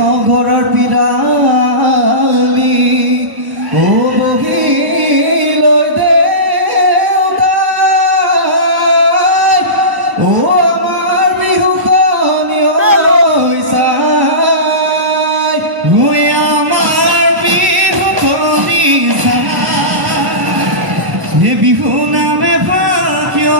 নগৰৰ পিৰালি ও বহি লৈ দেউতাই ও আমাৰ বিহুখনি চাই ঐ আমাৰ বিহুখনি চাই এ বিহু নামে কিয়